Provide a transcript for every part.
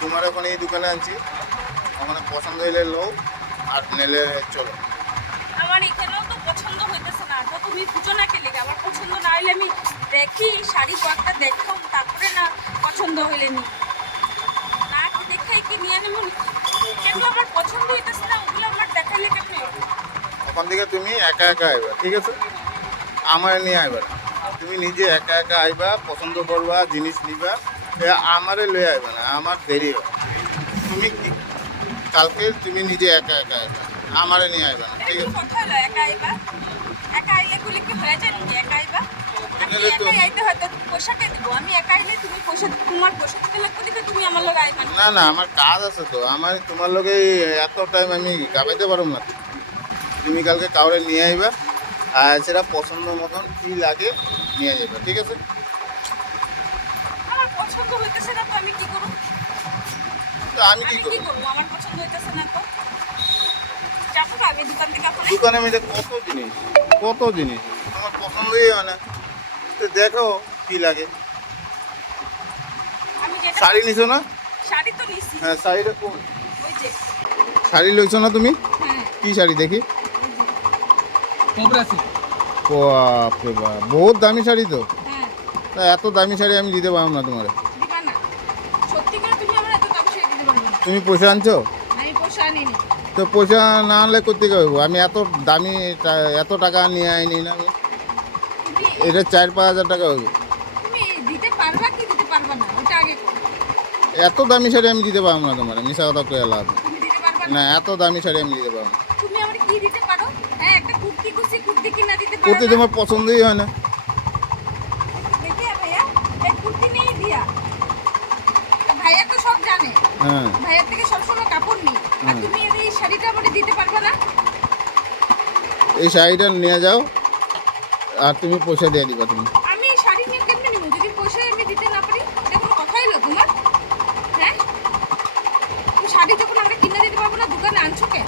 তোমার ওখানে এই দোকানে আনছি। ওখানে পছন্দ হইলে লো আর নেলে চলো। আমার এখানেও তো পছন্দ হইতেছে না। তো তুমি পুজো না খেলে আমার পছন্দ না হইলে আমি দেখি শাড়ি কয়েকটা দেখাম তারপরে না পছন্দ হইলে নি না কি দেখে কি নিয়ে নেব? কিন্তু আমার পছন্দ হইতেছে না ওগুলো আমার দেখাইলে কেমনে ওখান থেকে তুমি একা একা আইবা ঠিক আছে? আমার নিয়ে আইবা তুমি নিজে একা একা আইবা পছন্দ করবা জিনিস নিবা। আমারে লয়ে আইবা না আমার দেরি হবে। তুমি কালকে তুমি নিজে একা একা আইবা আমারে নিয়ে আইবা না ঠিক আছে? কথা হলো একা আইবা? একা আইলে গুলি কি হয়ে যায় একা আইবা? আমি একাই আইতে হয়তো দেবো আমি একা আইলে তুমি তোমার তুমি আমার লোক আইবা না? না আমার কাজ আছে তো আমার তোমার লগে এত টাইম আমি গাবাইতে পারব না। তুমি কালকে কাউরে নিয়ে আইবা আর সেটা পছন্দ মতন কি লাগে নিয়ে যাবে ঠিক আছে? পছন্দ হইতেছে না তো আমি কি করব? আমি কি করব? আমার পছন্দ হইতেছে না তো। যাব না আমি দোকান থেকে এখন দোকানে মধ্যে কত জিনিস কত জিনিস? আমার পছন্দই হয় না। তো দেখো কি লাগে। আমি যেটা শাড়ি নিছো না? শাড়ি তো নিছি। হ্যাঁ শাড়িটা কোন ওই যে। শাড়ি লইছো না তুমি? হ্যাঁ। কি শাড়ি দেখি? Cobra silk. বাপরে বাপ বহুত দামি শাড়ি তো। হ্যাঁ। তা এত দামি শাড়ি আমি দিতে পারব না তোমার দিবা না সত্যি করে তুমি আমার এত দাম শাড়ি দিতে পারবে না তুমি পয়সা আনছো? তো পয়সা না আনলে করতে হইব আমি এত দামি এত টাকা নিয়ে আইনি না আমি। এটা চার পাঁচ হাজার টাকা হইব পারবা পারবা বলো। এত দামি শাড়ি আমি দিতে পারব না তোমার মিশা কথা কয়ে লাভ পারবা না? এত দামি শাড়ি আমি দিতে পারব না। তুমি আমার কি দিতে পারো? হ্যাঁ একটা কুর্তি তোমার পছন্দই হয় না দেখিয়া ভাইয়া এই কুর্তি নেই দিয়া তা ভাইয়া তো সব জানে হ্যাঁ ভাইয়ার থেকে সবসময় কাপড় নিই। আর তুমি এই শাড়িটা আমাকে দিতে পারবে না? এই শাড়িটা নিয়ে যাও আর তুমি পয়সা দিয়ে দিবা তুমি। আমি শাড়ি নিয়ে কেমনে নিব? যদি পয়সা আমি দিতে না পারি এটা কোনো কথাই হলো তোমার? হ্যাঁ? তুমি শাড়ি যখন আমরা কিনে দিতে পারব না দোকানে আনছো কেন?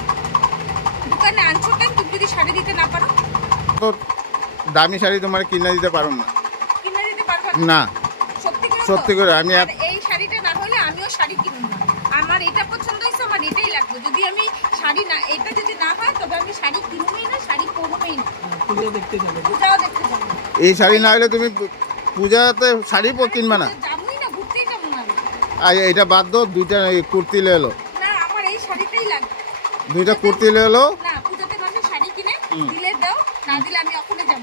দোকানে আনছো কেন? তুমি যদি শাড়ি দিতে না পারো? তো দামি শাড়ি তোমার কিনে দিতে পারো না। কিনে দিতে পারবে না? সত্যি করে আমি আর এক- এই শাড়িটা না হলে আমিও শাড়ি কিনবো না আমার এটা পছন্দ হয়েছে আমার এটাই লাগবে। যদি আমি শাড়ি না এটা যদি না হয় তবে আমি শাড়ি কিনবোই না শাড়ি পরবোই না। পুজো দেখতে যাবে। পূজাও দেখতে যাব এই শাড়ি না হলে তুমি পূজাতে শাড়ি পর কিনবা না? যাবোই না ঘুরতেই যাব না আর এটা বাদ দাও দুইটা এই কুর্তি লে এলো। না আমার এই শাড়িটাই লাগবে। দুইটা কুর্তি লে এলো? না পূজাতে মাসে শাড়ি কিনে দিলে দাও না দিলে আমি ওখানে যাব।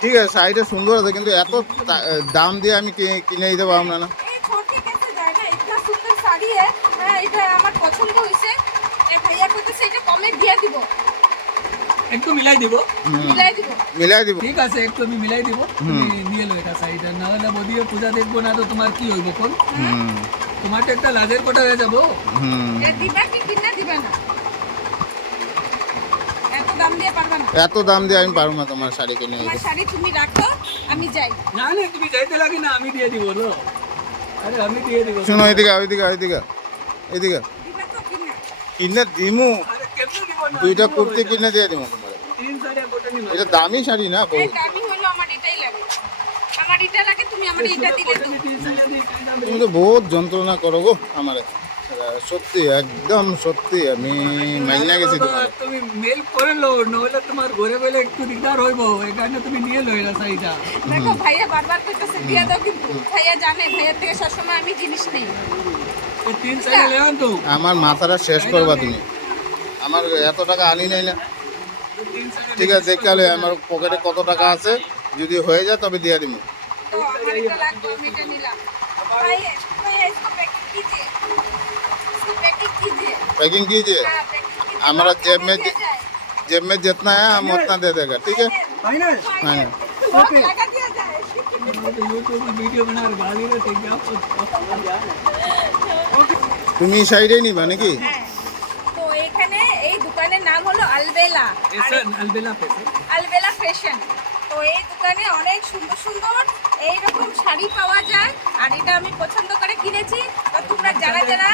ঠিক আছে শাড়িটা সুন্দর আছে কিন্তু এত দাম দিয়ে আমি কি- কিনে দিতে পারব না না এই ছোটকে कैसे যায় না ইতনা শাড়ি হ্যাঁ এটা আমার পছন্দ হয়েছে। ভাইয়া কইতেছে এটা কমে দিয়ে দিব। একটু মিলাই দিব। মিলাই দিব। মিলাই দিব। ঠিক আছে একটু আমি মিলাই দিব। তুমি নিয়ে লো এটা শাড়িটা নাহলে বদিয়ে পূজা দেখব না তো তোমার কি হইব কোন? তোমার তো একটা লাজের কোটা হয়ে যাব। এ দিবা কি কিনা দিবা না। এত দাম দিয়ে এত দাম দিয়ে আমি পারব না তোমার শাড়ি কিনে। শাড়ি তুমি রাখো আমি যাই। না না তুমি যাইতে লাগে না আমি দিয়ে দিব দিব শোনো এদিকে ওইদিকে ওইদিকে এদিকে দিবা তো কিনা দিমু। আরে কেমনে দিব না? দুইটা কুর্তি। কিনে দিয়ে নিব এটা দামি শাড়ি না বহুত দামি দাম। তুমি তো বহুত যন্ত্রণা করো গো আমার। সত্যি একদম সত্যি আমি মাইনা গেছি বাবা, তোমার তুমি মেল করে লো নহলে তোমার ঘরে বেলে একটু দিকদার হইব এখানে তুমি নিয়ে লো এটা শাড়িটা দেখো ভাইয়া বারবার কইতেছে দিয়া দাও কিন্তু ভাইয়া জানে ভাইয়ার থেকে সবসময় আমি জিনিস নেই ওই তিন সাড়ে লেওয়ান তো আমার মাথাটা শেষ করবা তুমি আমার এত টাকা আনি নাই না তিন সাড়ে ঠিক আছে দেখালে আমার পকেটে কত টাকা আছে যদি হয়ে যায় তবে দিয়ে দিব तो हमारे को लागतो हम এটা নিলাম ভাইয়া ভাইয়া इसको पैकिंग कीजिए इसको पैकिंग कीजिए पैकिंग कीजिए हाँ पैकिंग कीजिए हमारा और जेब खाने में दिया जे- जाए। जेब में जितना है हम उतना दे देगा ठीक है फाइनल फाइनल लॉक लगा दिया जाए यूट्यूब में वीडियो बना रहे गाली रे ठीक है তুমি এই সাইডেই নিবা নাকি হ্যাঁ তো এখানে এই দোকানের নাম হলো আলবেলা আর ऐसा अलबेला पैसे আলবেলা ফ্যাশন তো এই দোকানে অনেক সুন্দর সুন্দর এইরকম শাড়ি পাওয়া যায় আর এটা আমি পছন্দ করে কিনেছি। তো তোমরা যারা যারা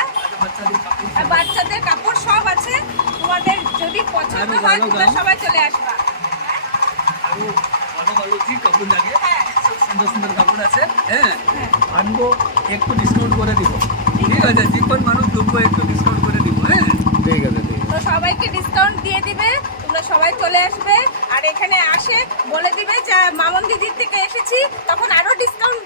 বাচ্চাদের কাপড় সব আছে তোমাদের যদি পছন্দ হয় তোমরা সবাই চলে আসবা। হ্যাঁ? লাগে। হ্যাঁ।, হ্যাঁ। একটু ডিসকাউন্ট করে ঠিক আছে। মানুষ একটু ডিসকাউন্ট করে হ্যাঁ? তো সবাইকে ডিসকাউন্ট দিয়ে দিবে তোমরা সবাই চলে আসবে। আর এখানে আসে বলে দিবে যে মামন দিদির থেকে এসেছি। তখন আরও ডিসকাউন্ট